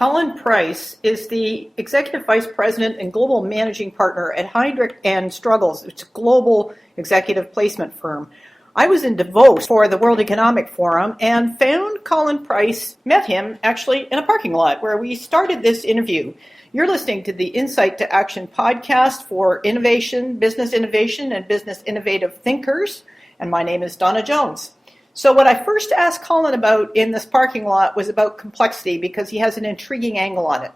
Colin Price is the Executive Vice President and Global Managing Partner at Heidrick and Struggles. It's a global executive placement firm. I was in Davos for the World Economic Forum and found Colin Price, met him actually in a parking lot where we started this interview. You're listening to the Insight to Action podcast for innovation, and business innovative thinkers. And my name is Dawna Jones. So what I first asked Colin about in this parking lot was about complexity because he has an intriguing angle on it.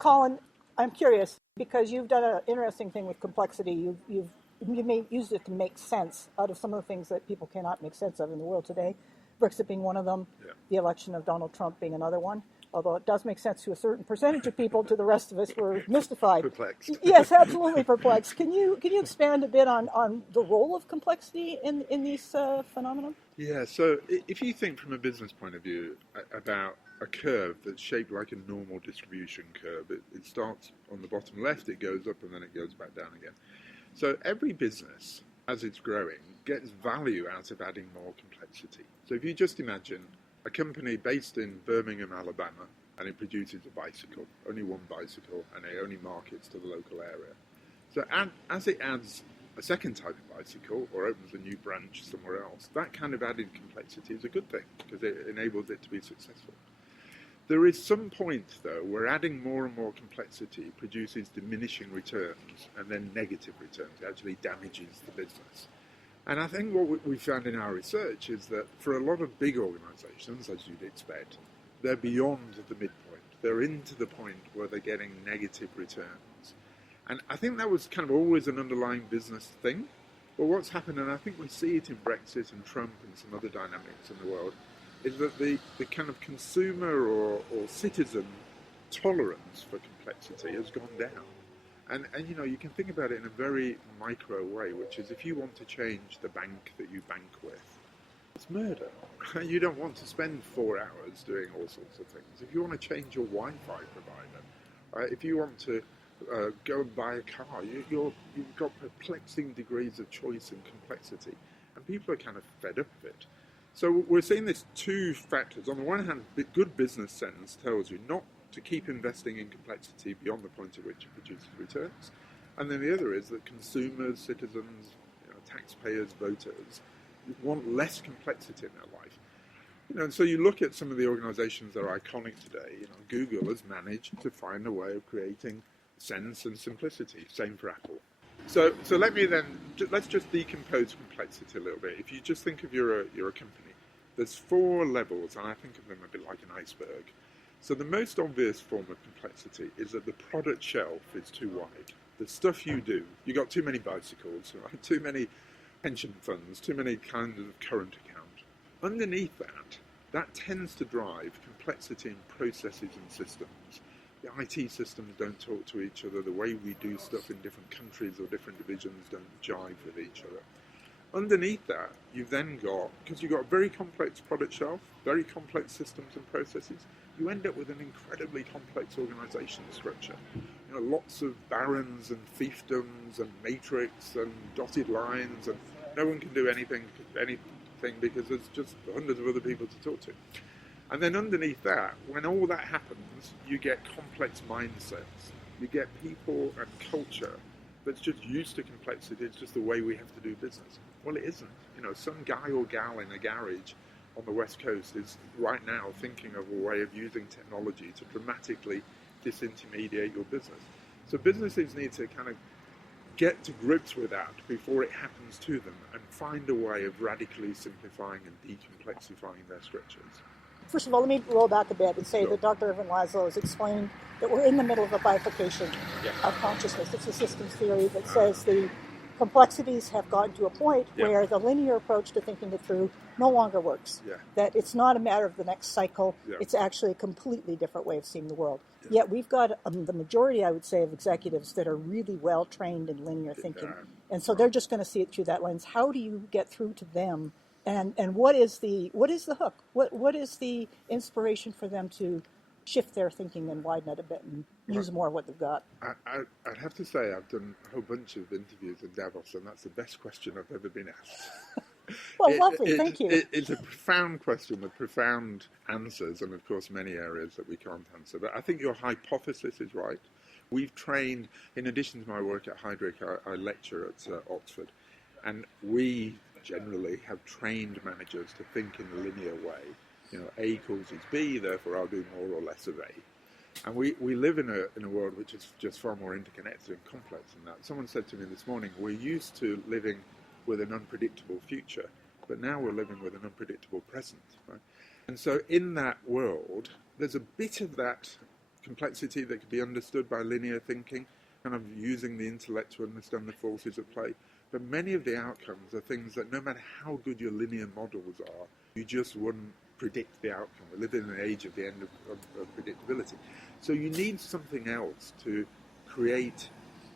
Colin, I'm curious because you've done an interesting thing with complexity. You may use it to make sense out of some of the things that people cannot make sense of in the world today. Brexit being one of them, The election of Donald Trump being another one. Although it does make sense to a certain percentage of people, to the rest of us, we're mystified. Perplexed. Yes, absolutely perplexed. Can you expand a bit on the role of complexity in these phenomena? Yeah, so if you think from a business point of view about a curve that's shaped like a normal distribution curve, it starts on the bottom left, it goes up, and then it goes back down again. So every business, as it's growing, gets value out of adding more complexity. So if you just imagine a company based in Birmingham, Alabama, and it produces a bicycle, only one bicycle, and it only markets to the local area. So as it adds a second type of bicycle or opens a new branch somewhere else, that kind of added complexity is a good thing because it enables it to be successful. There is some point, though, where adding more and more complexity produces diminishing returns and then negative returns. It actually damages the business. And I think what we found in our research is that for a lot of big organizations, as you'd expect, they're beyond the midpoint. They're into the point where they're getting negative returns. And I think that was kind of always an underlying business thing. But what's happened, and I think we see it in Brexit and Trump and some other dynamics in the world, is that the kind of consumer or citizen tolerance for complexity has gone down. And you know, you can think about it in a very micro way, which is if you want to change the bank that you bank with, it's murder. You don't want to spend 4 hours doing all sorts of things. If you want to change your Wi-Fi provider, if you want to go and buy a car, you've got perplexing degrees of choice and complexity, and people are kind of fed up of it. So we're seeing these two factors. On the one hand, good business sense tells you not to keep investing in complexity beyond the point at which it produces returns. And then the other is that consumers, citizens, taxpayers, voters want less complexity in their life. And so you look at some of the organizations that are iconic today. Google has managed to find a way of creating sense and simplicity. Same for Apple. So let's just decompose complexity a little bit. If you just think of you're a company, there's 4 levels, and I think of them a bit like an iceberg. So the most obvious form of complexity is that the product shelf is too wide. The stuff you do, you got too many bicycles, right? Too many pension funds, too many kinds of current account. Underneath that tends to drive complexity in processes and systems. The IT systems don't talk to each other. The way we do stuff in different countries or different divisions don't jive with each other. Underneath that, you've then got, because you've got a very complex product shelf, very complex systems and processes, you end up with an incredibly complex organization structure. Lots of barons and fiefdoms and matrix and dotted lines, and no one can do anything because there's just hundreds of other people to talk to. And then underneath that, when all that happens, you get complex mindsets. You get people and culture that's just used to complexity. It's just the way we have to do business. Well, it isn't. Some guy or gal in a garage on the West Coast is right now thinking of a way of using technology to dramatically disintermediate your business. So businesses need to kind of get to grips with that before it happens to them and find a way of radically simplifying and decomplexifying their structures. First of all, let me roll back a bit and say that Dr. Irvin Laszlo has explained that we're in the middle of a bifurcation of consciousness. It's a systems theory that says the complexities have gotten to a point where the linear approach to thinking it through no longer works. That it's not a matter of the next cycle. It's actually a completely different way of seeing the world. Yet we've got the majority, I would say, of executives that are really well trained in linear thinking. And so they're just going to see it through that lens. How do you get through to them? And what is the hook? What is the inspiration for them to shift their thinking and widen it a bit and use more of what they've got? I'd have to say I've done a whole bunch of interviews in Davos, and that's the best question I've ever been asked. Well, lovely. Thank you. It's a profound question with profound answers, and of course many areas that we can't answer. But I think your hypothesis is right. We've trained, in addition to my work at Heidrick, I lecture at Oxford, and we generally have trained managers to think in a linear way. You know, A causes B, therefore I'll do more or less of A. And we live in a world which is just far more interconnected and complex than that. Someone said to me this morning, we're used to living with an unpredictable future, but now we're living with an unpredictable present. Right? And so in that world, there's a bit of that complexity that could be understood by linear thinking, kind of using the intellect to understand the forces at play. But many of the outcomes are things that no matter how good your linear models are, you just wouldn't predict the outcome. We live in an age of the end of predictability. So you need something else to create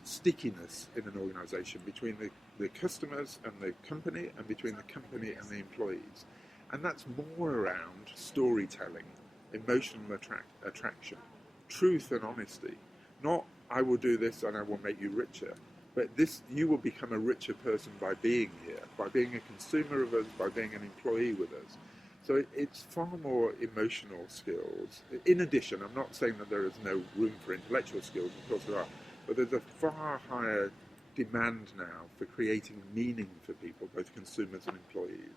stickiness in an organization between the customers and the company, and between the company and the employees. And that's more around storytelling, emotional attraction, truth and honesty. Not, I will do this and I will make you richer, but this, you will become a richer person by being here, by being a consumer of us, by being an employee with us. So it's far more emotional skills. In addition, I'm not saying that there is no room for intellectual skills, of course there are, but there's a far higher demand now for creating meaning for people, both consumers and employees.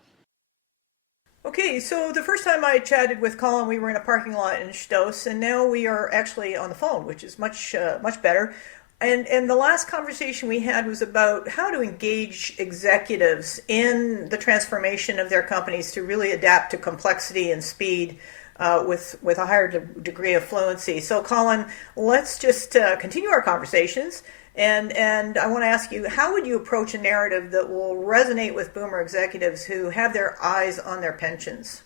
Okay, so the first time I chatted with Colin, we were in a parking lot in Stoss, and now we are actually on the phone, which is much better. And the last conversation we had was about how to engage executives in the transformation of their companies to really adapt to complexity and speed with a higher degree of fluency. So, Colin, let's just continue our conversations. And I want to ask you, how would you approach a narrative that will resonate with boomer executives who have their eyes on their pensions?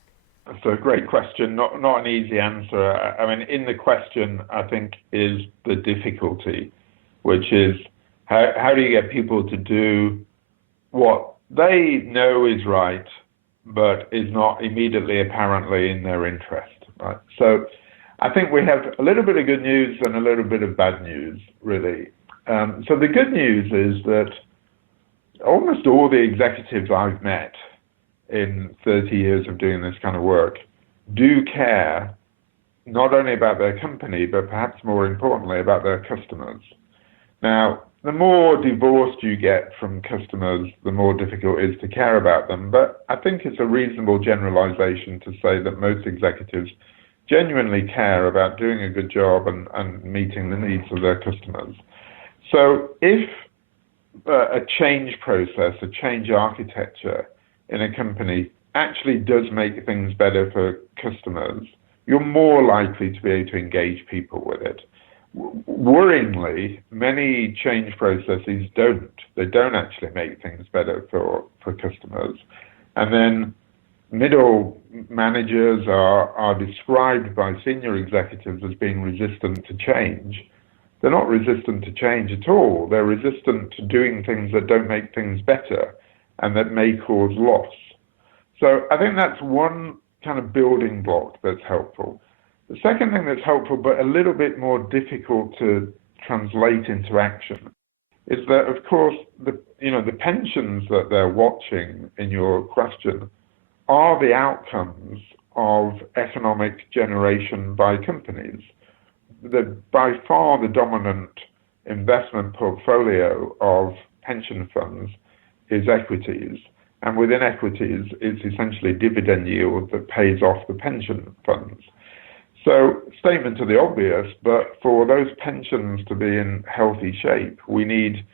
That's a great question, not an easy answer. I mean, in the question, I think, is the difficulty, which is how do you get people to do what they know is right, but is not immediately apparently in their interest, right? So I think we have a little bit of good news and a little bit of bad news, really. So the good news is that almost all the executives I've met in 30 years of doing this kind of work do care not only about their company, but perhaps more importantly about their customers. Now, the more divorced you get from customers, the more difficult it is to care about them. But I think it's a reasonable generalization to say that most executives genuinely care about doing a good job and meeting the needs of their customers. So if a change process, a change architecture in a company actually does make things better for customers, you're more likely to be able to engage people with it. Worryingly, many change processes don't. They don't actually make things better for customers. And then middle managers are described by senior executives as being resistant to change. They're not resistant to change at all. They're resistant to doing things that don't make things better and that may cause loss. So I think that's one kind of building block that's helpful. The second thing that's helpful, but a little bit more difficult to translate into action, is that, of course, the pensions that they're watching in your question are the outcomes of economic generation by companies. By far the dominant investment portfolio of pension funds is equities, and within equities, it's essentially dividend yield that pays off the pension funds. So, statement to the obvious, but for those pensions to be in healthy shape, we need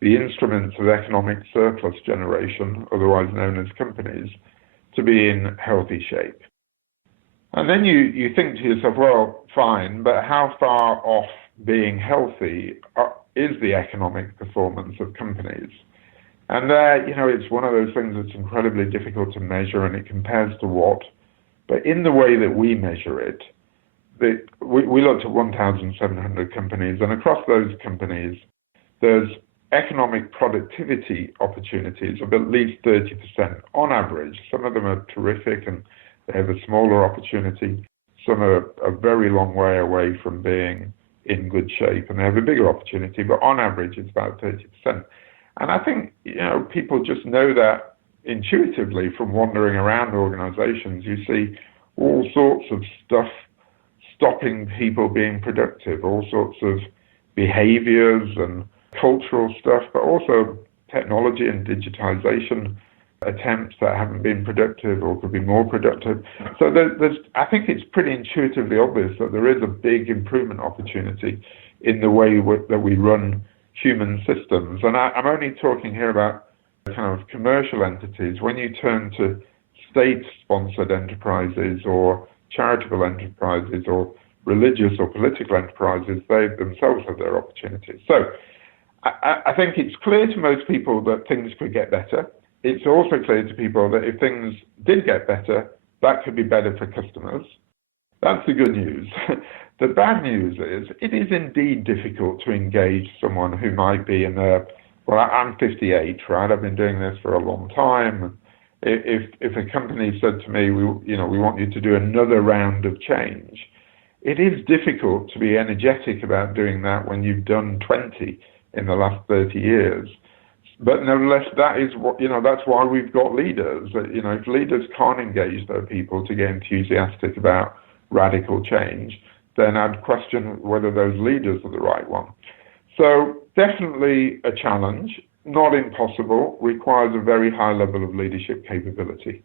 the instruments of economic surplus generation, otherwise known as companies, to be in healthy shape. And then you think to yourself, well, fine, but how far off being healthy is the economic performance of companies? And there, it's one of those things that's incredibly difficult to measure, and it compares to what? But in the way that we measure it, we looked at 1,700 companies, and across those companies, there's economic productivity opportunities of at least 30% on average. Some of them are terrific and they have a smaller opportunity. Some are a very long way away from being in good shape and they have a bigger opportunity, but on average it's about 30%. And I think, people just know that intuitively from wandering around organizations, you see all sorts of stuff stopping people being productive, all sorts of behaviors and cultural stuff, but also technology and digitization attempts that haven't been productive or could be more productive. So I think it's pretty intuitively obvious that there is a big improvement opportunity in the way that we run human systems. And I'm only talking here about kind of commercial entities. When you turn to state-sponsored enterprises or charitable enterprises or religious or political enterprises, they themselves have their opportunities. So I think it's clear to most people that things could get better. It's also clear to people that if things did get better, that could be better for customers. That's the good news. The bad news is it is indeed difficult to engage someone who might be in their, well, I'm 58, right? I've been doing this for a long time. If a company said to me, we want you to do another round of change, it is difficult to be energetic about doing that when you've done 20 in the last 30 years. But nevertheless, that is what, that's why we've got leaders. If leaders can't engage their people to get enthusiastic about radical change, then I'd question whether those leaders are the right one. So definitely a challenge, not impossible, requires a very high level of leadership capability.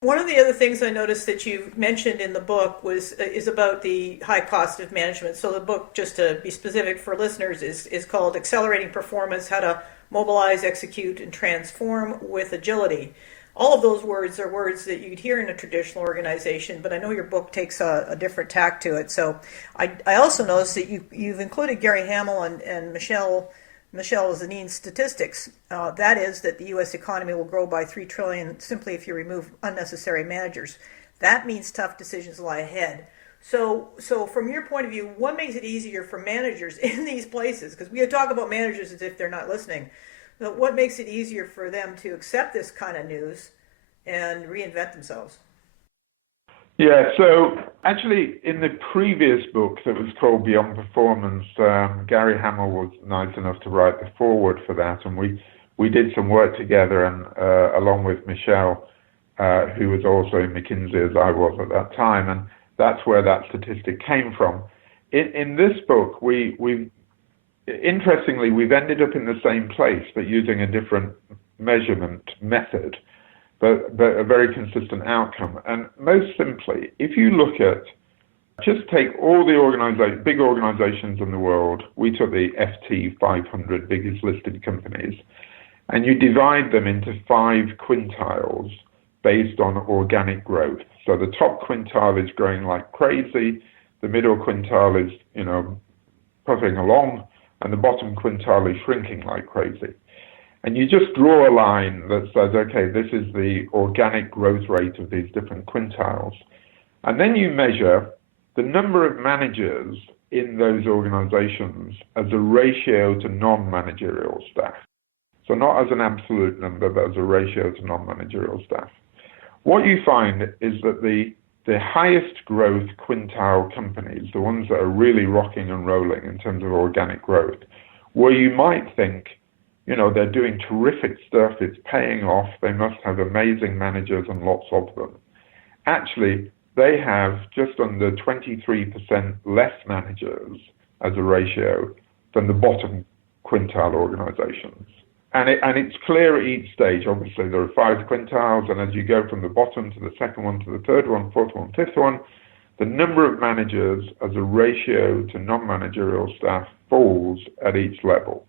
One of the other things I noticed that you mentioned in the book is about the high cost of management. So the book, just to be specific for listeners, is called Accelerating Performance: How to Mobilize, Execute, and Transform with Agility. All of those words are words that you'd hear in a traditional organization, but I know your book takes a different tack to it. So I also noticed that you've included Gary Hamel and Michelle Zanini's statistics. That is that the U.S. economy will grow by $3 trillion simply if you remove unnecessary managers. That means tough decisions lie ahead. So from your point of view, what makes it easier for managers in these places? Because we talk about managers as if they're not listening. But what makes it easier for them to accept this kind of news and reinvent themselves? Yeah, so actually in the previous book that was called Beyond Performance, Gary Hamel was nice enough to write the foreword for that, and we did some work together, and along with Michelle, who was also in McKinsey as I was at that time, and that's where that statistic came from. In this book, interestingly, we've ended up in the same place, but using a different measurement method, but a very consistent outcome. And most simply, if you look at, just take all the big organizations in the world, we took the FT 500 biggest listed companies, and you divide them into 5 quintiles based on organic growth. So the top quintile is growing like crazy, the middle quintile is, puffing along, and the bottom quintile is shrinking like crazy. And you just draw a line that says, okay, this is the organic growth rate of these different quintiles. And then you measure the number of managers in those organizations as a ratio to non-managerial staff. So not as an absolute number, but as a ratio to non-managerial staff. What you find is that the highest growth quintile companies, the ones that are really rocking and rolling in terms of organic growth, where you might think, they're doing terrific stuff, it's paying off, they must have amazing managers and lots of them. Actually, they have just under 23% less managers as a ratio than the bottom quintile organizations. And it's clear at each stage. Obviously, there are 5 quintiles, and as you go from the bottom to the second one, to the third one, fourth one, fifth one, the number of managers as a ratio to non-managerial staff falls at each level.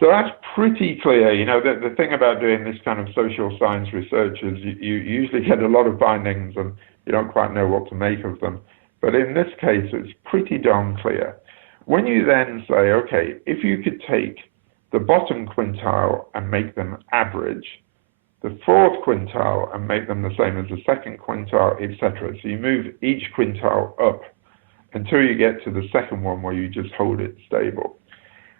So that's pretty clear. The thing about doing this kind of social science research is you usually get a lot of findings and you don't quite know what to make of them. But in this case, it's pretty darn clear. When you then say, okay, if you could take the bottom quintile and make them average, the fourth quintile and make them the same as the second quintile, etc. So you move each quintile up until you get to the second one where you just hold it stable.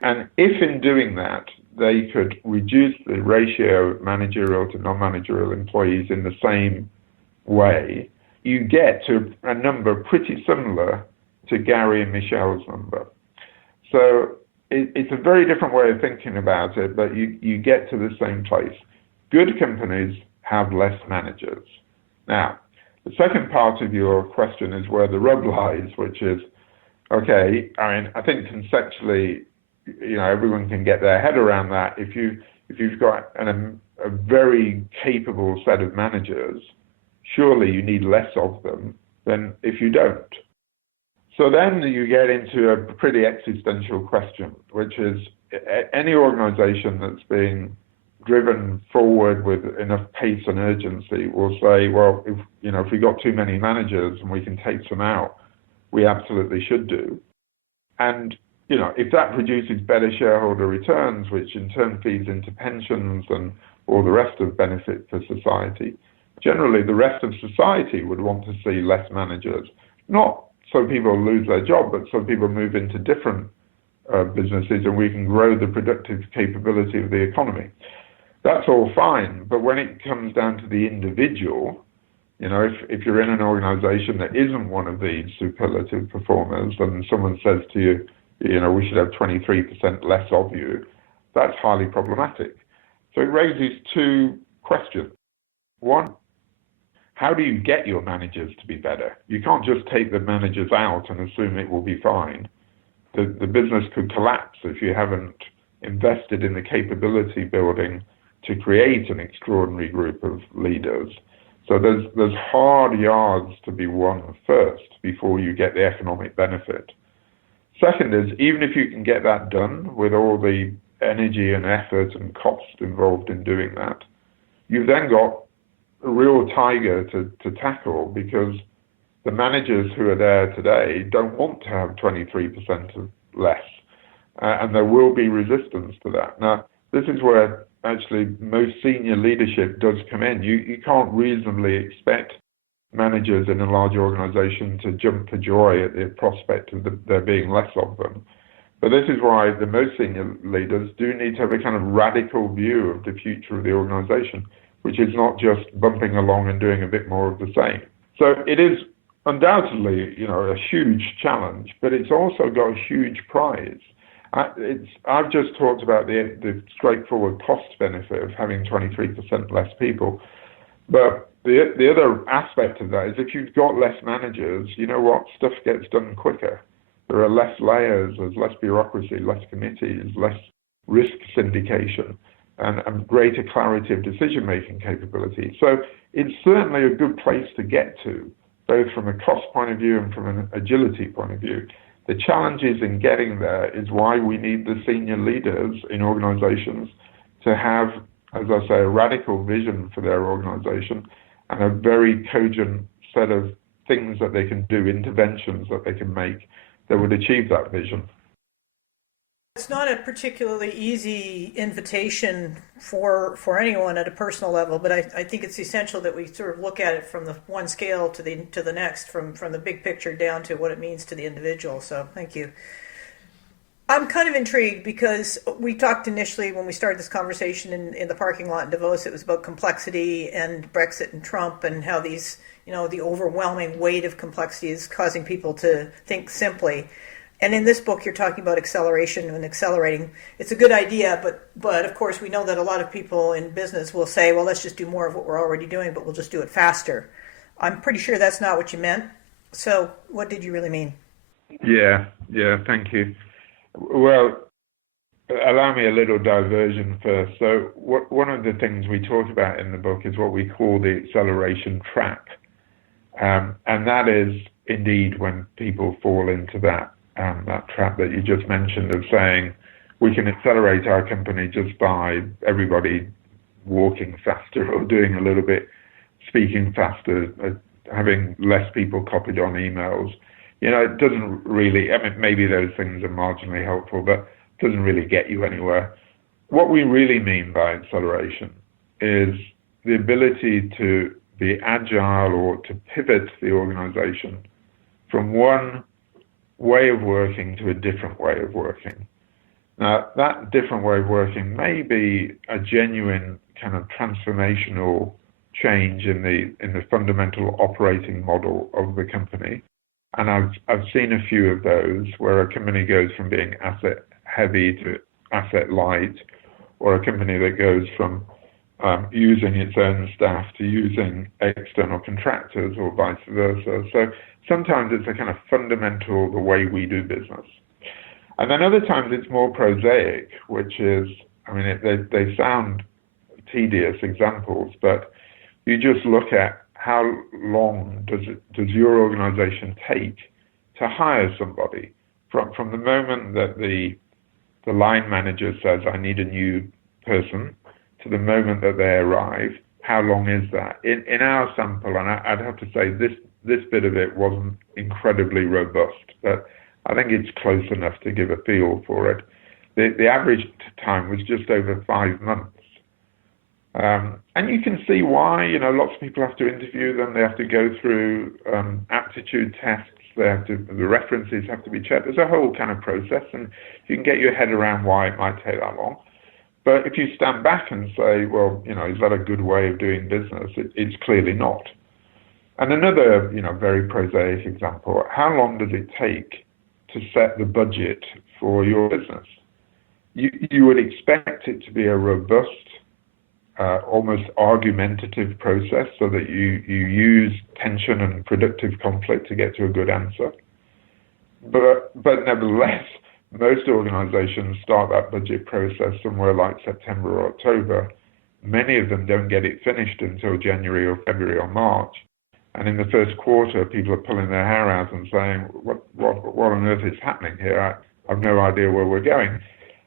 And if in doing that, they could reduce the ratio of managerial to non-managerial employees in the same way, you get to a number pretty similar to Gary and Michelle's number. So it's a very different way of thinking about it, but you get to the same place. Good companies have less managers. Now, the second part of your question is where the rub lies, which is, okay, I mean, I think conceptually, everyone can get their head around that. If you've got a very capable set of managers, surely you need less of them than if you don't. So then you get into a pretty existential question, which is any organization that's being driven forward with enough pace and urgency will say, well, if we got too many managers and we can take some out, we absolutely should do. And if that produces better shareholder returns, which in turn feeds into pensions and all the rest of benefit for society, generally the rest of society would want to see less managers, not so people lose their job, but so people move into different businesses and we can grow the productive capability of the economy. That's all fine, but when it comes down to the individual, if you're in an organization that isn't one of these superlative performers and someone says to you, we should have 23% less of you, that's highly problematic. So it raises two questions. One, how do you get your managers to be better? You can't just take the managers out and assume it will be fine. The business could collapse if you haven't invested in the capability building to create an extraordinary group of leaders. So there's hard yards to be won first before you get the economic benefit. Second is, even if you can get that done with all the energy and effort and cost involved in doing that, you've then got a real tiger to tackle, because the managers who are there today don't want to have 23% of less, and there will be resistance to that. Now, this is where actually most senior leadership does come in. You can't reasonably expect managers in a large organization to jump for joy at the prospect of there being less of them. But this is why the most senior leaders do need to have a kind of radical view of the future of the organization, which is not just bumping along and doing a bit more of the same. So it is undoubtedly, a huge challenge, but it's also got a huge prize. I've just talked about the straightforward cost benefit of having 23% less people, but the other aspect of that is if you've got less managers, stuff gets done quicker. There are less layers, there's less bureaucracy, less committees, less risk syndication, and greater clarity of decision-making capability. So it's certainly a good place to get to, both from a cost point of view and from an agility point of view. The challenges in getting there is why we need the senior leaders in organizations to have, as I say, a radical vision for their organization and a very cogent set of things that they can do, interventions that they can make that would achieve that vision. It's not a particularly easy invitation for anyone at a personal level, but I think it's essential that we sort of look at it from the one scale to the next, from the big picture down to what it means to the individual. So thank you. I'm kind of intrigued because we talked initially when we started this conversation in the parking lot in Davos, it was about complexity and Brexit and Trump and how these, the overwhelming weight of complexity is causing people to think simply. And in this book, you're talking about acceleration and accelerating. It's a good idea, but of course, we know that a lot of people in business will say, well, let's just do more of what we're already doing, but we'll just do it faster. I'm pretty sure that's not what you meant. So what did you really mean? Yeah, thank you. Well, allow me a little diversion first. So one of the things we talk about in the book is what we call the acceleration trap. And that is indeed when people fall into that trap that you just mentioned of saying we can accelerate our company just by everybody walking faster or doing a little bit, speaking faster, having less people copied on emails. It doesn't really, maybe those things are marginally helpful, but it doesn't really get you anywhere. What we really mean by acceleration is the ability to be agile or to pivot the organization from one way of working to a different way of working. Now, that different way of working may be a genuine kind of transformational change in the fundamental operating model of the company. And I've seen a few of those where a company goes from being asset heavy to asset light, or a company that goes from using its own staff to using external contractors or vice versa. So sometimes it's a kind of fundamental, the way we do business. And then other times it's more prosaic, which is, I mean, they sound tedious examples, but you just look at how long does your organization take to hire somebody from the moment that the line manager says, I need a new person, to the moment that they arrive. How long is that? In our sample, and I'd have to say this bit of it wasn't incredibly robust, but I think it's close enough to give a feel for it. The average time was just over 5 months. And you can see why, lots of people have to interview them, they have to go through aptitude tests, the references have to be checked. There's a whole kind of process, and you can get your head around why it might take that long. But if you stand back and say, well, is that a good way of doing business? It's clearly not. And another, very prosaic example, how long does it take to set the budget for your business? You would expect it to be a robust, almost argumentative process so that you use tension and productive conflict to get to a good answer. But nevertheless, most organizations start that budget process somewhere like September or October. Many of them don't get it finished until January or February or March. And in the first quarter, people are pulling their hair out and saying, what on earth is happening here? I've no idea where we're going.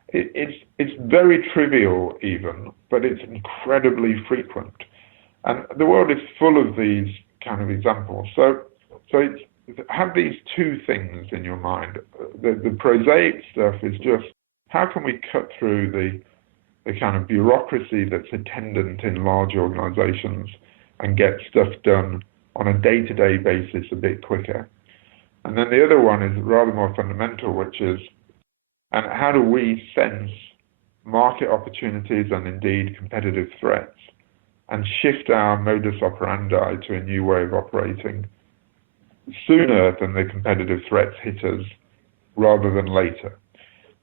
It's very trivial even, but it's incredibly frequent. And the world is full of these kind of examples. So it's, have these two things in your mind. The prosaic stuff is just, how can we cut through the kind of bureaucracy that's attendant in large organizations and get stuff done on a day-to-day basis a bit quicker? And then the other one is rather more fundamental, which is, and how do we sense market opportunities and indeed competitive threats and shift our modus operandi to a new way of operating sooner than the competitive threats hit us rather than later?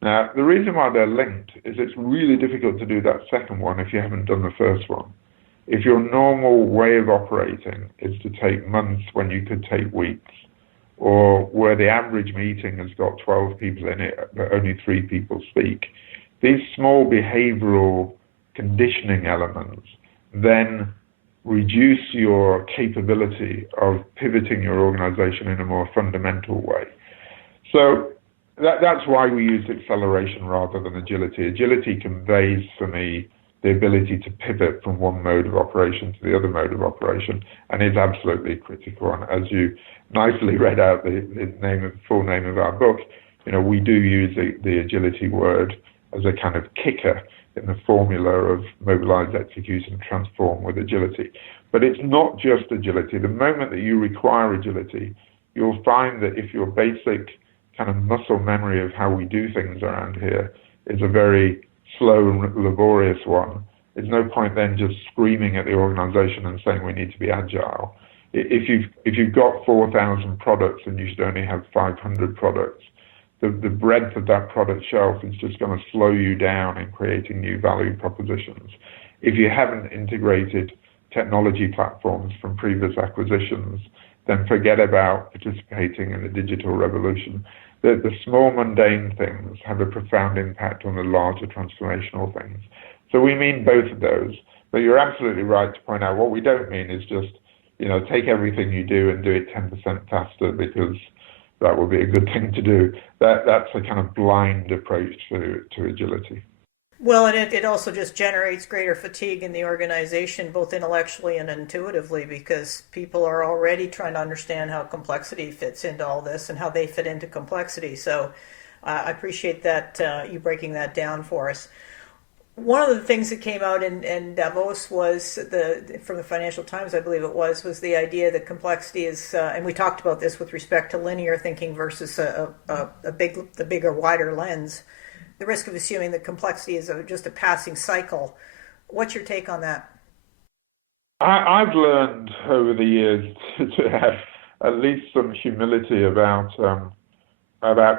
Now, the reason why they're linked is it's really difficult to do that second one if you haven't done the first one. If your normal way of operating is to take months when you could take weeks, or where the average meeting has got 12 people in it, but only 3 people speak, these small behavioral conditioning elements then reduce your capability of pivoting your organization in a more fundamental way. So that's why we use acceleration rather than agility. Agility conveys for me the ability to pivot from one mode of operation to the other mode of operation, and is absolutely critical. And as you nicely read out the full name of our book, we do use the agility word as a kind of kicker in the formula of mobilize, execute, and transform with agility. But it's not just agility. The moment that you require agility, you'll find that if your basic kind of muscle memory of how we do things around here is a very slow and laborious one, there's no point then just screaming at the organization and saying we need to be agile. If you've got 4,000 products and you should only have 500 products, the breadth of that product shelf is just going to slow you down in creating new value propositions. If you haven't integrated technology platforms from previous acquisitions, then forget about participating in the digital revolution. The small mundane things have a profound impact on the larger transformational things. So we mean both of those, but you're absolutely right to point out what we don't mean is just, take everything you do and do it 10% faster because that would be a good thing to do. That's a kind of blind approach to agility. Well, and it also just generates greater fatigue in the organization, both intellectually and intuitively, because people are already trying to understand how complexity fits into all this and how they fit into complexity. So I appreciate that you breaking that down for us. One of the things that came out in Davos was from the Financial Times, I believe it was the idea that complexity is, and we talked about this with respect to linear thinking versus the bigger, wider lens. The risk of assuming that complexity is just a passing cycle. What's your take on that? I've learned over the years to have at least some humility about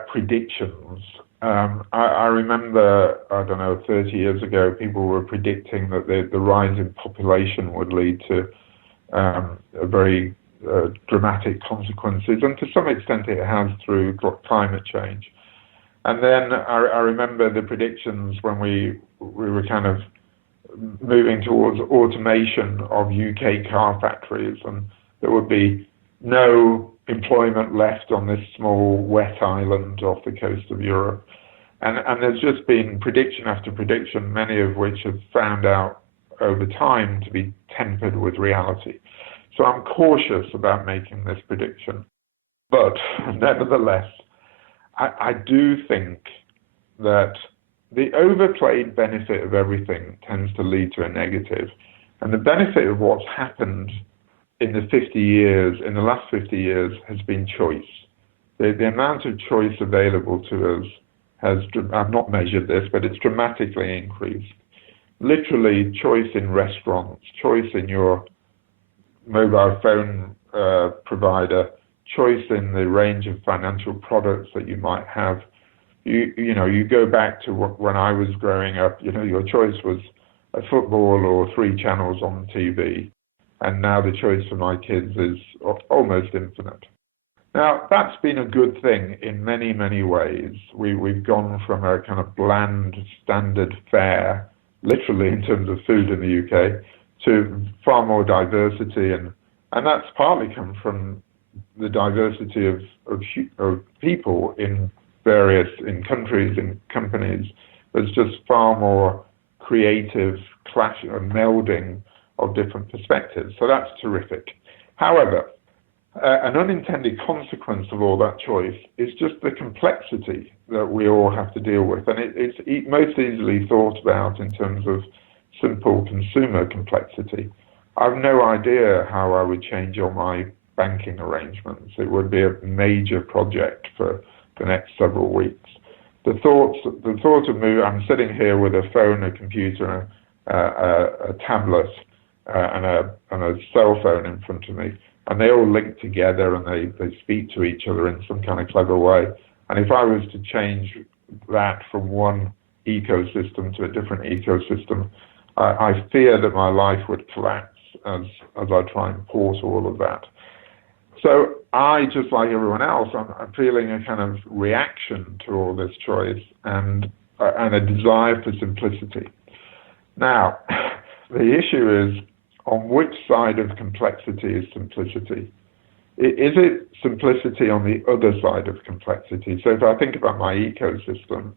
predictions I remember, I don't know, 30 years ago, people were predicting that the rise in population would lead to a very dramatic consequences, and to some extent it has through climate change. And then I remember the predictions when we were kind of moving towards automation of UK car factories, and there would be no employment left on this small wet island off the coast of Europe. And there's just been prediction after prediction, many of which have found out over time to be tempered with reality. So I'm cautious about making this prediction. But nevertheless, I do think that the overplayed benefit of everything tends to lead to a negative. And the benefit of what's happened in the last 50 years has been choice. The amount of choice available to us I've not measured this, but it's dramatically increased. Literally, choice in restaurants, choice in your mobile phone provider, choice in the range of financial products that you might have. You go back to when I was growing up, your choice was a football or 3 channels on TV. And now the choice for my kids is almost infinite. Now, that's been a good thing in many, many ways. We've gone from a kind of bland standard fare, literally in terms of food in the UK, to far more diversity. And that's partly come from the diversity of people in countries, in companies. There's just far more creative clash and melding of different perspectives. So that's terrific. However, an unintended consequence of all that choice is just the complexity that we all have to deal with. And it's most easily thought about in terms of simple consumer complexity. I've no idea how I would change all my banking arrangements. It would be a major project for the next several weeks. The thought of moving, I'm sitting here with a phone, a computer, a tablet, and a cell phone in front of me. And they all link together and they speak to each other in some kind of clever way. And if I was to change that from one ecosystem to a different ecosystem, I fear that my life would collapse as I try and port all of that. So I, just like everyone else, I'm feeling a kind of reaction to all this choice and a desire for simplicity. Now, the issue is, on which side of complexity is simplicity? Is it simplicity on the other side of complexity? So if I think about my ecosystem,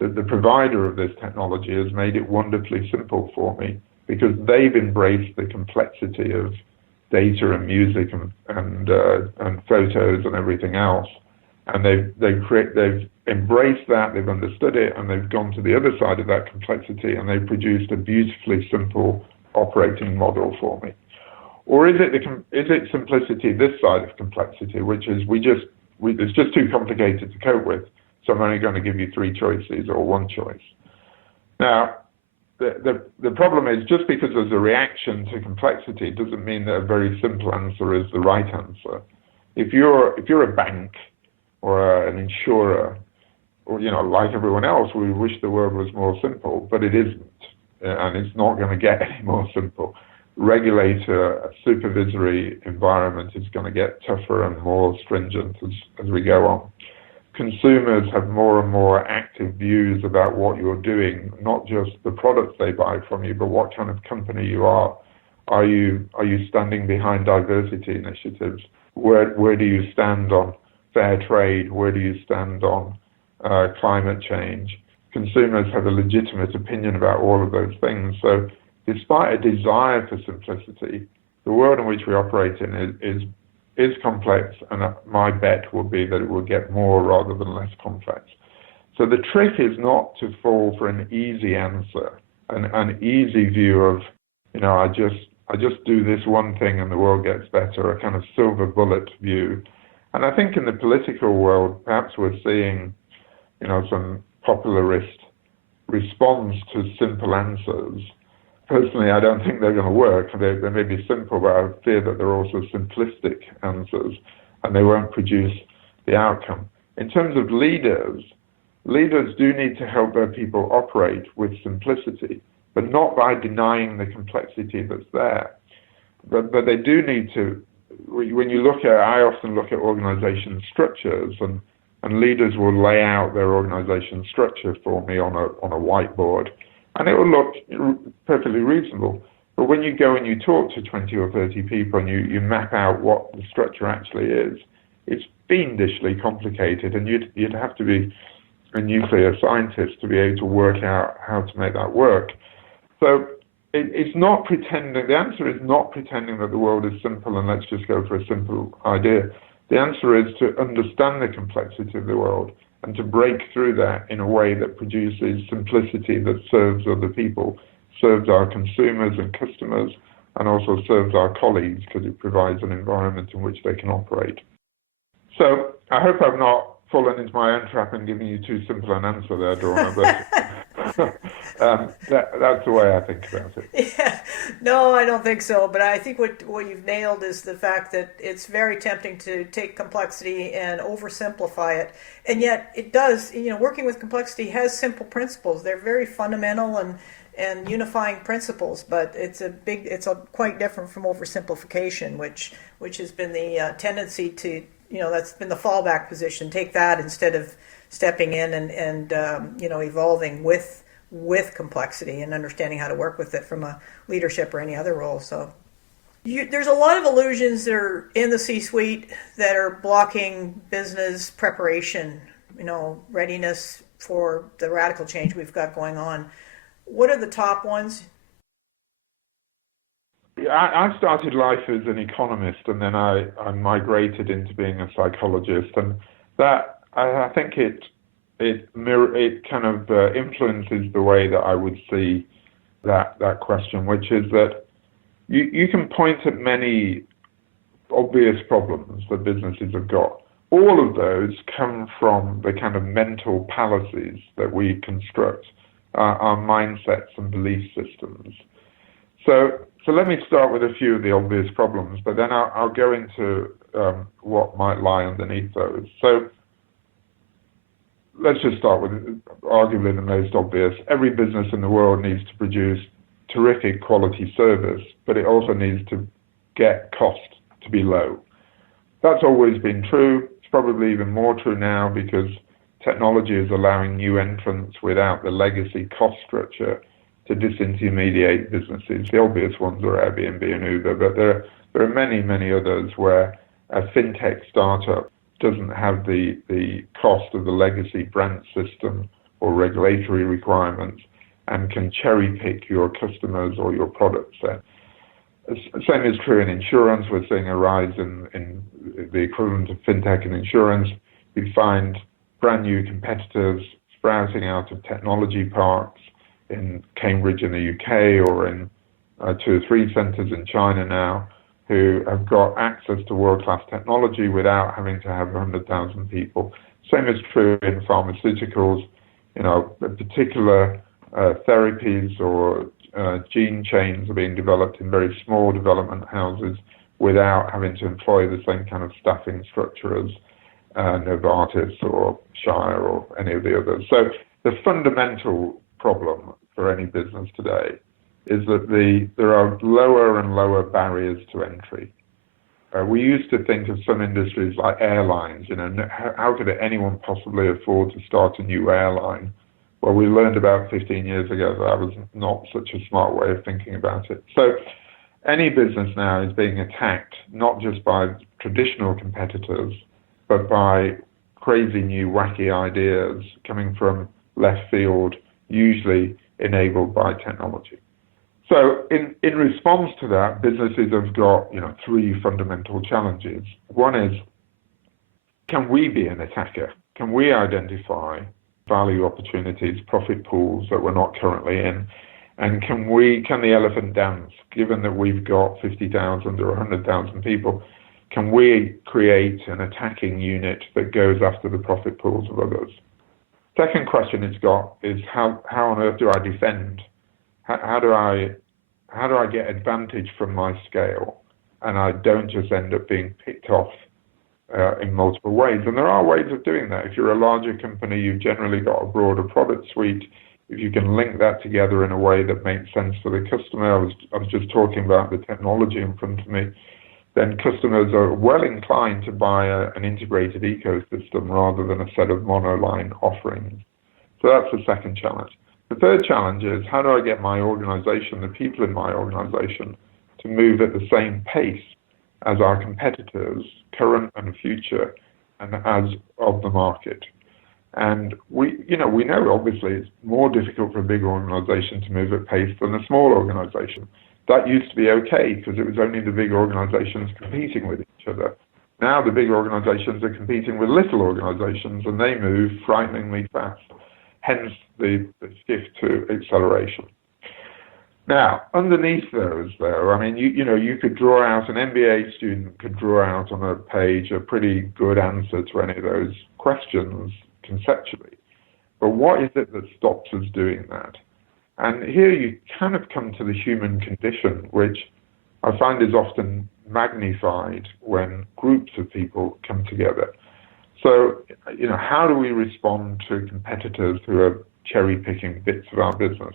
the provider of this technology has made it wonderfully simple for me because they've embraced the complexity of data and music and photos and everything else. And they've embraced that, they've understood it, and they've gone to the other side of that complexity, and they've produced a beautifully simple operating model for me. Or is it simplicity this side of complexity, which is it's just too complicated to cope with, so I'm only going to give you 3 choices or 1 choice. Now, the problem is, just because there's a reaction to complexity doesn't mean that a very simple answer is the right answer. If you're a bank or an insurer, or like everyone else, we wish the world was more simple, but it isn't. And it's not going to get any more simple. Regulator, supervisory environment is going to get tougher and more stringent as we go on. Consumers have more and more active views about what you're doing, not just the products they buy from you, but what kind of company you are. Are you standing behind diversity initiatives? Where do you stand on fair trade? Where do you stand on climate change? Consumers have a legitimate opinion about all of those things. So despite a desire for simplicity, the world in which we operate in is complex, and my bet will be that it will get more rather than less complex. So the trick is not to fall for an easy answer, an easy view of, I just do this one thing and the world gets better, a kind of silver bullet view. And I think in the political world, perhaps we're seeing, some popularist response to simple answers. Personally, I don't think they're going to work. They may be simple, but I fear that they're also simplistic answers, and they won't produce the outcome. In terms of leaders, leaders do need to help their people operate with simplicity, but not by denying the complexity that's there. But they do need to, when you look at, I often look at organization structures, and leaders will lay out their organization structure for me on a whiteboard, and it will look perfectly reasonable. But when you go and you talk to 20 or 30 people and you map out what the structure actually is, it's fiendishly complicated, and you'd have to be a nuclear scientist to be able to work out how to make that work. So it's not pretending, the answer is not pretending that the world is simple and let's just go for a simple idea. The answer is to understand the complexity of the world and to break through that in a way that produces simplicity that serves other people, serves our consumers and customers, and also serves our colleagues because it provides an environment in which they can operate. So I hope I've not fallen into my own trap and given you too simple an answer there, Dawna, but that's the way I think about it. Yeah, no, I don't think so. But I think what you've nailed is the fact that it's very tempting to take complexity and oversimplify it. And yet it does, working with complexity has simple principles. They're very fundamental and unifying principles, but it's quite different from oversimplification, which has been the tendency to, that's been the fallback position. Take that instead of stepping in and evolving with complexity and understanding how to work with it from a leadership or any other role. So there's a lot of illusions that are in the C-suite that are blocking business preparation, readiness for the radical change we've got going on. What are the top ones? I started life as an economist, and then I migrated into being a psychologist, and that I think it kind of influences the way that I would see that question, which is that you can point at many obvious problems that businesses have got. All of those come from the kind of mental palaces that we construct, our mindsets and belief systems. So let me start with a few of the obvious problems, but then I'll go into what might lie underneath those. So let's just start with arguably the most obvious. Every business in the world needs to produce terrific quality service, but it also needs to get cost to be low. That's always been true. It's probably even more true now because technology is allowing new entrants without the legacy cost structure to disintermediate businesses. The obvious ones are Airbnb and Uber, but there are many, many others where a fintech startup doesn't have the cost of the legacy brand system or regulatory requirements and can cherry pick your customers or your products there. Same is true in insurance. We're seeing a rise in the equivalent of fintech in insurance. We find brand new competitors sprouting out of technology parks in Cambridge in the UK or in 2 or 3 centres in China now, who have got access to world-class technology without having to have 100,000 people. Same is true in pharmaceuticals. Particular therapies or gene chains are being developed in very small development houses without having to employ the same kind of staffing structure as Novartis or Shire or any of the others. So the fundamental problem for any business today is that there are lower and lower barriers to entry. We used to think of some industries like airlines, how could anyone possibly afford to start a new airline? Well, we learned about 15 years ago that was not such a smart way of thinking about it. So any business now is being attacked, not just by traditional competitors, but by crazy new wacky ideas coming from left field, usually enabled by technology. So in response to that, businesses have got 3 fundamental challenges. One is, can we be an attacker? Can we identify value opportunities, profit pools that we're not currently in? And can the elephant dance? Given that we've got 50,000 or 100,000 people, can we create an attacking unit that goes after the profit pools of others? Second question it's got is how on earth do I defend? How do I get advantage from my scale and I don't just end up being picked off in multiple ways. And there are ways of doing that. If you're a larger company, you've generally got a broader product suite. If you can link that together in a way that makes sense for the customer, I was just talking about the technology in front of me, then customers are well inclined to buy an integrated ecosystem rather than a set of monoline offerings. So that's the second challenge. The third challenge is, how do I get my organization, the people in my organization, to move at the same pace as our competitors, current and future, and as of the market? And we know obviously it's more difficult for a big organization to move at pace than a small organization. That used to be okay because it was only the big organizations competing with each other. Now the big organizations are competing with little organizations and they move frighteningly fast, hence the shift to acceleration. Now, underneath those, though, I mean, you could draw out, an MBA student could draw out on a page a pretty good answer to any of those questions conceptually. But what is it that stops us doing that? And here you kind of come to the human condition, which I find is often magnified when groups of people come together. So, how do we respond to competitors who are cherry-picking bits of our business?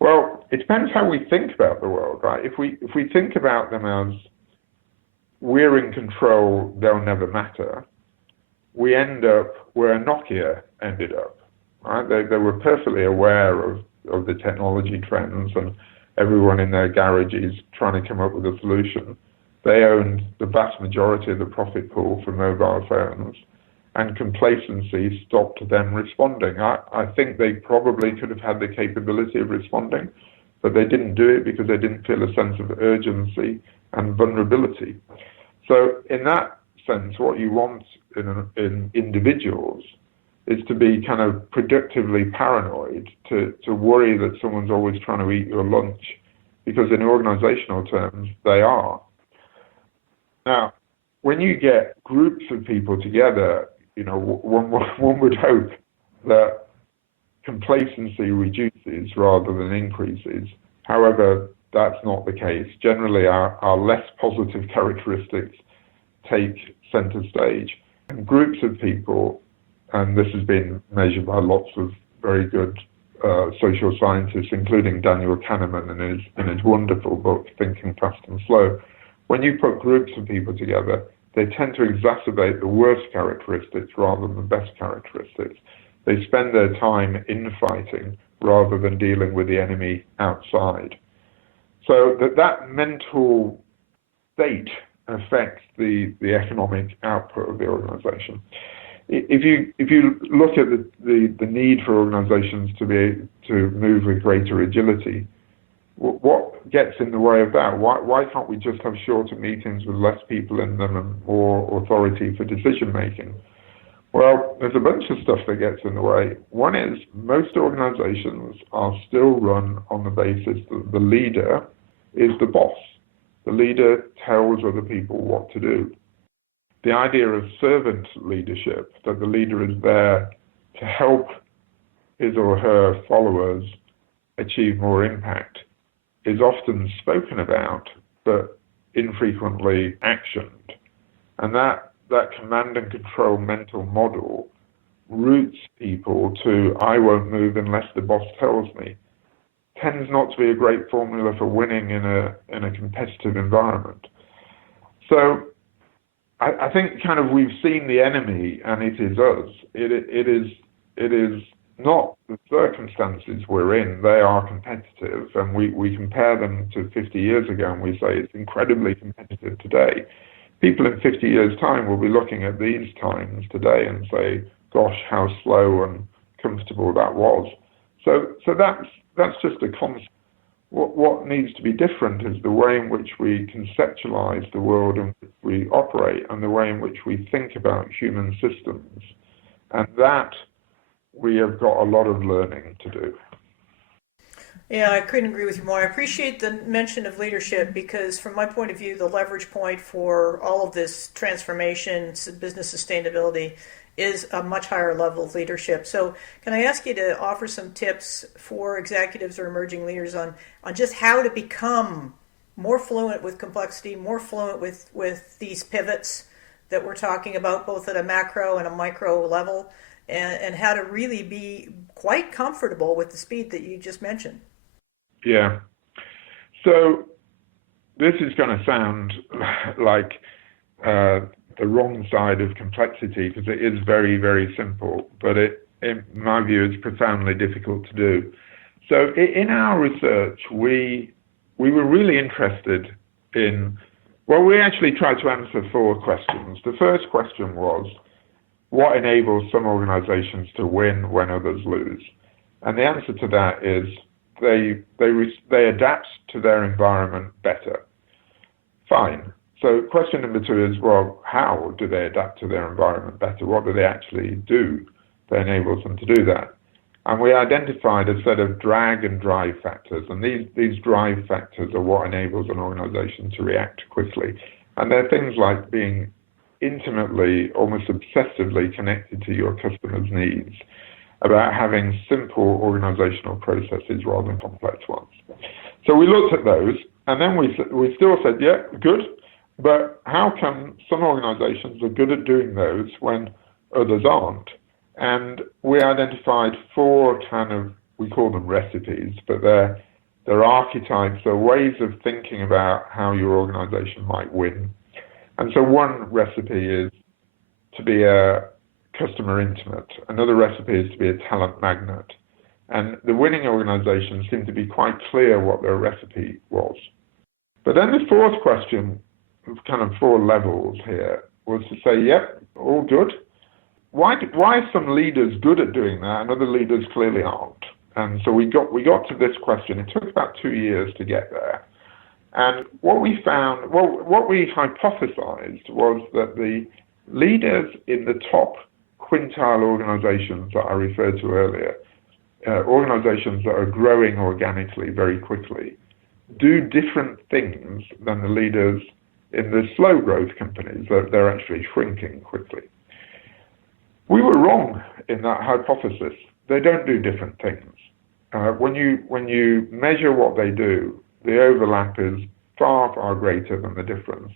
Well, it depends how we think about the world, right? If we think about them as we're in control, they'll never matter, we end up where Nokia ended up, right? They were perfectly aware of the technology trends and everyone in their garages trying to come up with a solution. They owned the vast majority of the profit pool for mobile phones, and complacency stopped them responding. I think they probably could have had the capability of responding, but they didn't do it because they didn't feel a sense of urgency and vulnerability. So in that sense, what you want in individuals is to be kind of productively paranoid, to worry that someone's always trying to eat your lunch, because in organizational terms, they are. Now, when you get groups of people together, one would hope that complacency reduces rather than increases. However, that's not the case. Generally, our less positive characteristics take center stage. And groups of people, and this has been measured by lots of very good social scientists, including Daniel Kahneman in his wonderful book, Thinking Fast and Slow. When you put groups of people together, they tend to exacerbate the worst characteristics rather than the best characteristics. They spend their time infighting rather than dealing with the enemy outside. So that mental state affects the economic output of the organization. If you look at the need for organizations to move with greater agility, what gets in the way of that? Why can't we just have shorter meetings with less people in them and more authority for decision making? Well, there's a bunch of stuff that gets in the way. One is most organizations are still run on the basis that the leader is the boss. The leader tells other people what to do. The idea of servant leadership, that the leader is there to help his or her followers achieve more impact, is often spoken about, but infrequently actioned. And that command and control mental model roots people to, I won't move unless the boss tells me, tends not to be a great formula for winning in a competitive environment. So I think kind of we've seen the enemy and it is us. It is not the circumstances we're in. They are competitive, and we compare them to 50 years ago and we say it's incredibly competitive today. People in 50 years' time will be looking at these times today and say, gosh, how slow and comfortable that was. So that's just a concept. What needs to be different is the way in which we conceptualize the world in which we operate and the way in which we think about human systems. And that we have got a lot of learning to do. Yeah, I couldn't agree with you more. I appreciate the mention of leadership because from my point of view, the leverage point for all of this transformation, business sustainability, is a much higher level of leadership. So can I ask you to offer some tips for executives or emerging leaders on just how to become more fluent with complexity, more fluent with these pivots, that we're talking about, both at a macro and a micro level, and how to really be quite comfortable with the speed that you just mentioned. Yeah. So this is going to sound like the wrong side of complexity, because it is very, very simple, but in my view, it's profoundly difficult to do. So in our research, we were really interested in, well, we actually tried to answer 4 questions. The first question was, what enables some organizations to win when others lose? And the answer to that is they adapt to their environment better. Fine. So question number 2 is, well, how do they adapt to their environment better? What do they actually do that enables them to do that? And we identified a set of drag and drive factors. And these drive factors are what enables an organization to react quickly. And they're things like being intimately, almost obsessively connected to your customers' needs, about having simple organizational processes rather than complex ones. So we looked at those, and then we still said, yeah, good, but how come some organizations are good at doing those when others aren't? And we identified 4 kind of, we call them recipes, but they're archetypes, or ways of thinking about how your organization might win. And so one recipe is to be a customer intimate. Another recipe is to be a talent magnet. And the winning organizations seem to be quite clear what their recipe was. But then the 4th question, kind of 4 levels here, was to say, yep, all good. Why are some leaders good at doing that and other leaders clearly aren't? And so we got to this question. It took about 2 years to get there. And what we found, what we hypothesized was that the leaders in the top quintile organizations that I referred to earlier, organizations that are growing organically very quickly, do different things than the leaders in the slow growth companies that they're actually shrinking quickly. We were wrong in that hypothesis. They don't do different things. When you measure what they do, the overlap is far, far greater than the difference.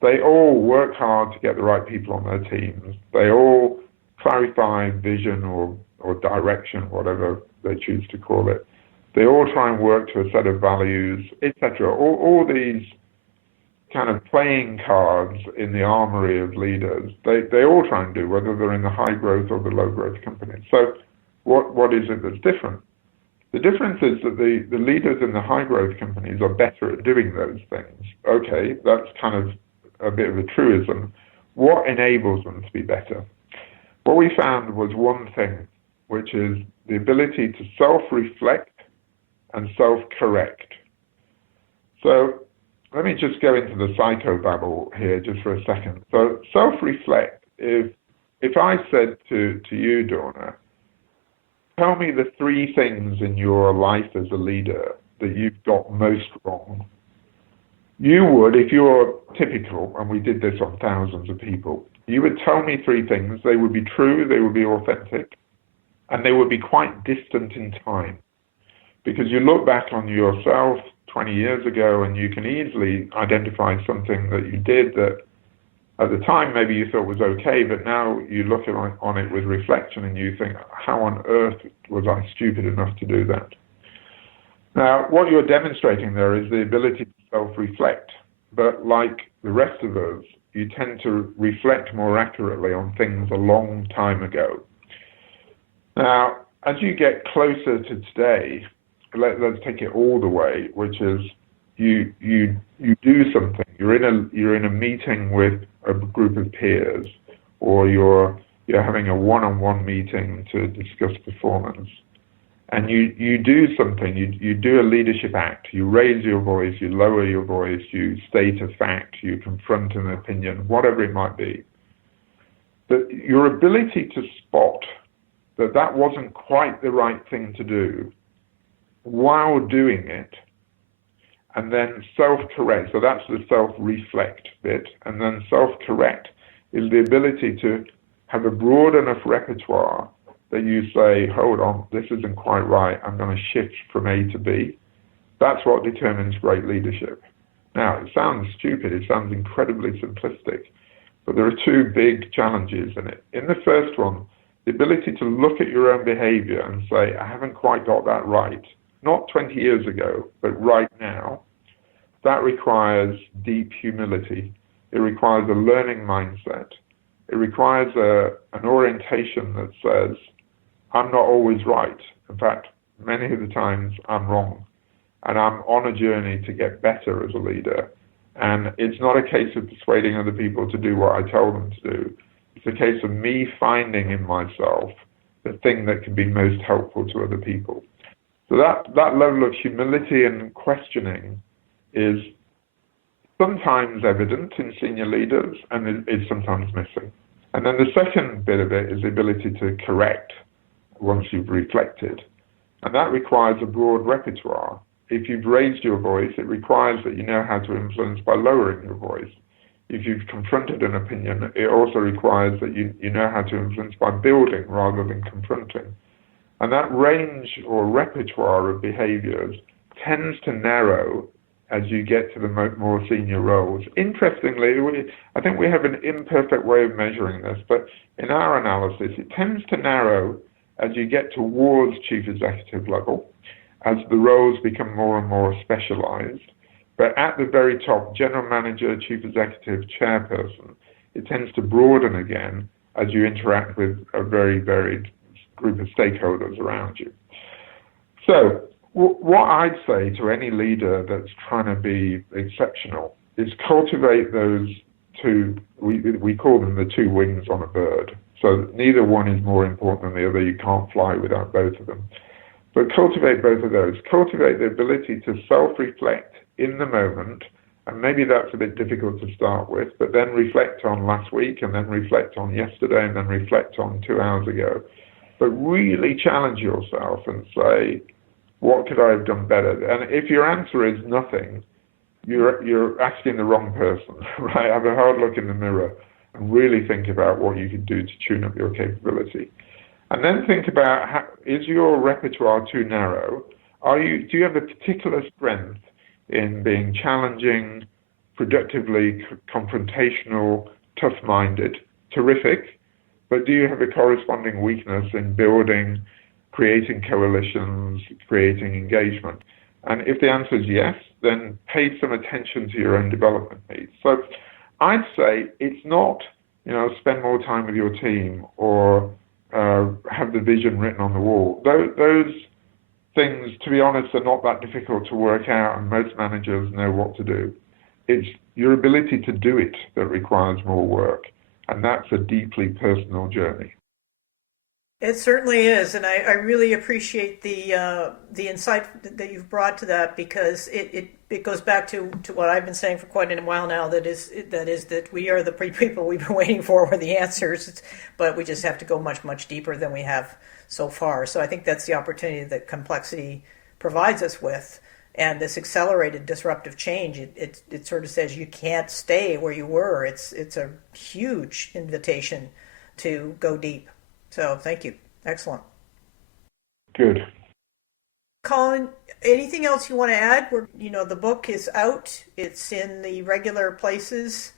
They all work hard to get the right people on their teams. They all clarify vision or direction, whatever they choose to call it. They all try and work to a set of values, etc. All these kind of playing cards in the armory of leaders, they all try and do, whether they're in the high growth or the low growth companies. So what is it that's different? The difference is that the leaders in the high growth companies are better at doing those things. Okay, that's kind of a bit of a truism. What enables them to be better? What we found was one thing, which is the ability to self-reflect and self-correct. So let me just go into the psychobabble here just for a second. So self-reflect, if I said to you, Dawna, tell me the 3 things in your life as a leader that you've got most wrong. You would, if you're typical, and we did this on thousands of people, you would tell me 3 things. They would be true, they would be authentic, and they would be quite distant in time. Because you look back on yourself 20 years ago and you can easily identify something that you did that at the time maybe you thought was okay, but now you look on it with reflection and you think, how on earth was I stupid enough to do that? Now, what you're demonstrating there is the ability to self-reflect, but like the rest of us, you tend to reflect more accurately on things a long time ago. Now, as you get closer to today, let's take it all the way, which is you do something. You're in a meeting with a group of peers, or you're having a one-on-one meeting to discuss performance, and you do something. You do a leadership act. You raise your voice, you lower your voice, you state a fact, you confront an opinion, whatever it might be. But your ability to spot that wasn't quite the right thing to do while doing it, and then self-correct. So that's the self-reflect bit. And then self-correct is the ability to have a broad enough repertoire that you say, hold on, this isn't quite right. I'm going to shift from A to B. That's what determines great leadership. Now, it sounds stupid. It sounds incredibly simplistic. But there are two big challenges in it. In the first one, the ability to look at your own behavior and say, I haven't quite got that right, not 20 years ago, but right now, that requires deep humility. It requires a learning mindset. It requires an orientation that says, I'm not always right. In fact, many of the times I'm wrong. And I'm on a journey to get better as a leader. And it's not a case of persuading other people to do what I tell them to do. It's a case of me finding in myself the thing that can be most helpful to other people. So that level of humility and questioning is sometimes evident in senior leaders and is sometimes missing. And then the second bit of it is the ability to correct once you've reflected. And that requires a broad repertoire. If you've raised your voice, it requires that you know how to influence by lowering your voice. If you've confronted an opinion, it also requires that you know how to influence by building rather than confronting. And that range or repertoire of behaviors tends to narrow as you get to the more senior roles. Interestingly, I think we have an imperfect way of measuring this, but in our analysis, it tends to narrow as you get towards chief executive level, as the roles become more and more specialized. But at the very top, general manager, chief executive, chairperson, it tends to broaden again as you interact with a very varied group of stakeholders around you. So what I'd say to any leader that's trying to be exceptional is cultivate those two, we call them the two wings on a bird. So neither one is more important than the other. You can't fly without both of them. But cultivate both of those. Cultivate the ability to self-reflect in the moment, and maybe that's a bit difficult to start with, but then reflect on last week, and then reflect on yesterday, and then reflect on 2 hours ago. But really challenge yourself and say, what could I have done better? And if your answer is nothing, you're asking the wrong person, right? Have a hard look in the mirror and really think about what you could do to tune up your capability. And then think about, is your repertoire too narrow? Do you have a particular strength in being challenging, productively confrontational, tough-minded? Terrific. But do you have a corresponding weakness in building, creating coalitions, creating engagement? And if the answer is yes, then pay some attention to your own development needs. So I'd say it's not, spend more time with your team or have the vision written on the wall. Those things, to be honest, are not that difficult to work out, and most managers know what to do. It's your ability to do it that requires more work, and that's a deeply personal journey. It certainly is, and I really appreciate the insight that you've brought to that, because it goes back to what I've been saying for quite a while now, that is that we are the people we've been waiting for the answers, but we just have to go much, much deeper than we have so far. So I think that's the opportunity that complexity provides us with, and this accelerated disruptive change. It sort of says you can't stay where you were. It's a huge invitation to go deep. So thank you. Excellent. Good. Colin, anything else you want to add? The book is out. It's in the regular places.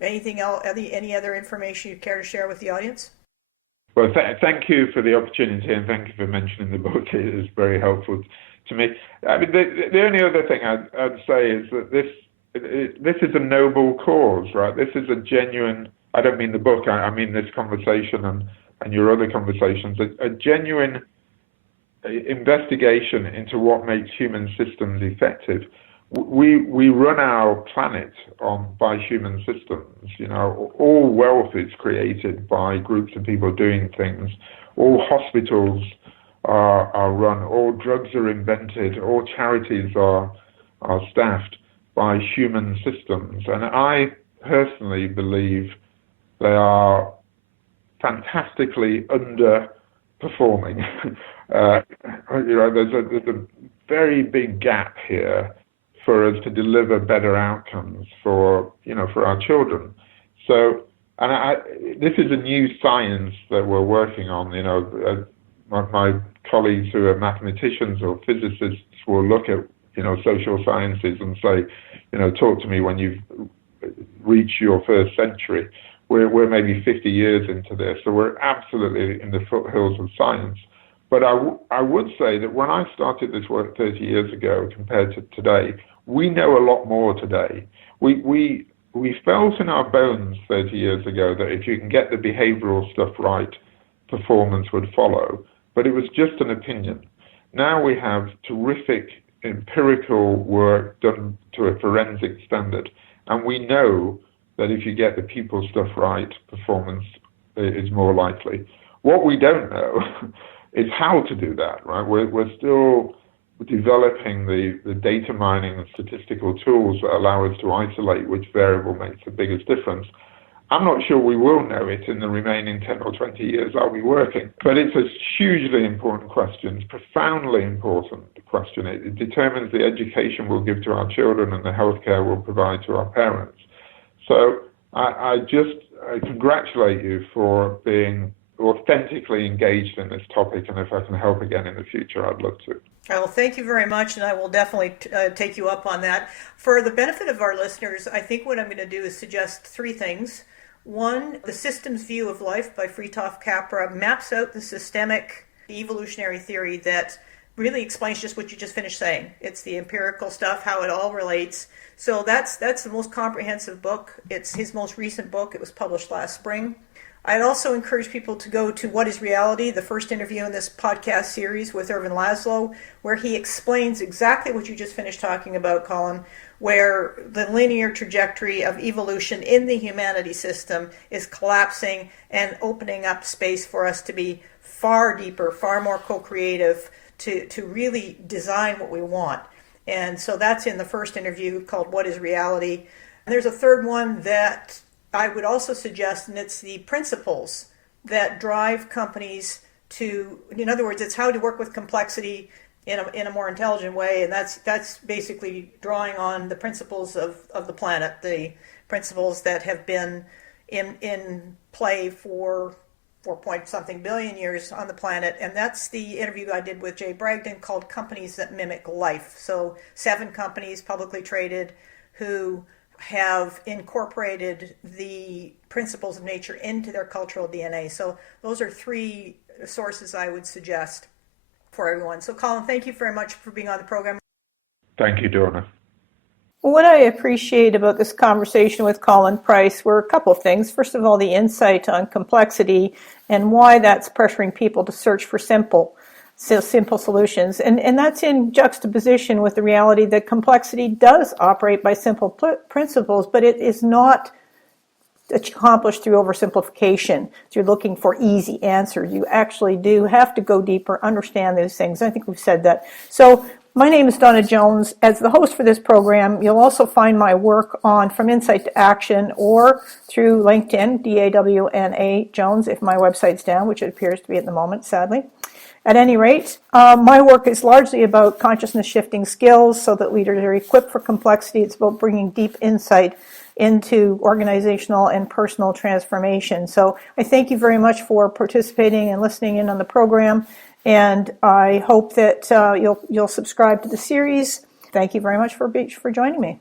Anything else? Any other information you care to share with the audience? Well, thank you for the opportunity, and thank you for mentioning the book. It is very helpful to me. I mean, the only other thing I'd say is that this is a noble cause, right? This is a genuine. I don't mean the book. I mean this conversation and your other conversations, a genuine investigation into what makes human systems effective. We run our planet by human systems. All wealth is created by groups of people doing things. All hospitals are run. All drugs are invented. All charities are staffed by human systems. And I personally believe they are fantastically underperforming. There's a very big gap here for us to deliver better outcomes for our children. So, this is a new science that we're working on. My colleagues who are mathematicians or physicists will look at social sciences and say, talk to me when you've reached your first century. we're maybe 50 years into this, so we're absolutely in the foothills of science. But I would say that when I started this work 30 years ago compared to today, we know a lot more today. We felt in our bones 30 years ago that if you can get the behavioral stuff right, performance would follow, but it was just an opinion. Now we have terrific empirical work done to a forensic standard, and we know that if you get the people stuff right, performance is more likely. What we don't know is how to do that, right? We're still developing the data mining and statistical tools that allow us to isolate which variable makes the biggest difference. I'm not sure we will know it in the remaining 10 or 20 years I'll be working, but it's a hugely important question, profoundly important question. It determines the education we'll give to our children and the healthcare we'll provide to our parents. So I congratulate you for being authentically engaged in this topic, and if I can help again in the future, I'd love to. Well, thank you very much, and I will definitely take you up on that. For the benefit of our listeners, I think what I'm going to do is suggest three things. One, The Systems View of Life by Fritjof Capra maps out the systemic evolutionary theory that really explains just what you just finished saying. It's the empirical stuff, how it all relates. So that's the most comprehensive book. It's his most recent book. It was published last spring. I'd also encourage people to go to What is Reality, the first interview in this podcast series with Ervin Laszlo, where he explains exactly what you just finished talking about, Colin, where the linear trajectory of evolution in the humanity system is collapsing and opening up space for us to be far deeper, far more co-creative, to really design what we want. And so that's in the first interview called What is Reality. And there's a third one that I would also suggest, and it's the principles that drive companies to, in other words, it's how to work with complexity in a more intelligent way, and that's basically drawing on the principles of the planet, the principles that have been in play for 4-point-something billion years on the planet, and that's the interview I did with Jay Bragdon called Companies That Mimic Life. So 7 companies, publicly traded, who have incorporated the principles of nature into their cultural DNA. So those are 3 sources I would suggest for everyone. So Colin, thank you very much for being on the program. Thank you, Dawna. What I appreciate about this conversation with Colin Price were a couple of things. First of all, the insight on complexity and why that's pressuring people to search for simple solutions. And that's in juxtaposition with the reality that complexity does operate by simple principles, but it is not accomplished through oversimplification. So you're looking for easy answers. You actually do have to go deeper, understand those things. I think we've said that. So my name is Dawna Jones. As the host for this program, you'll also find my work on From Insight to Action or through LinkedIn, Dawna Jones, if my website's down, which it appears to be at the moment, sadly. At any rate, my work is largely about consciousness shifting skills so that leaders are equipped for complexity. It's about bringing deep insight into organizational and personal transformation. So I thank you very much for participating and listening in on the program, and I hope that you'll subscribe to the series. Thank you very much for joining me.